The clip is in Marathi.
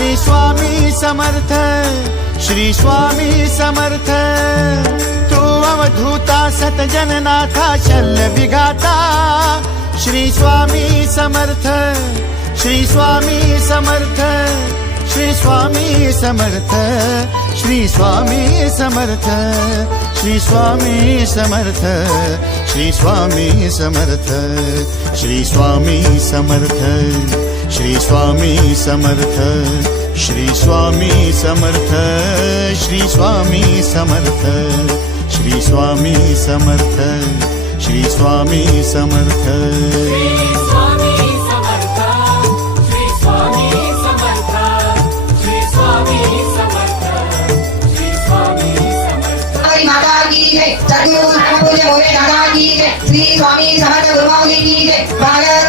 श्री स्वामी समर्थ, श्री स्वामी समर्थ। तू अवधूता सतजननाथा शल्य विघाता, श्री स्वामी समर्थ, श्री स्वामी समर्थ, श्री स्वामी समर्थ, श्री स्वामी समर्थ, श्री स्वामी समर्थ, श्री स्वामी समर्थ, श्री स्वामी समर्थ, श्री स्वामी समर्थ, श्री स्वामी समर्थ, श्री स्वामी समर्थ, श्री स्वामी समर्थ, श्री स्वामी समर्थ। श्री स्वामी समर्थ गुरुमाऊली की जय।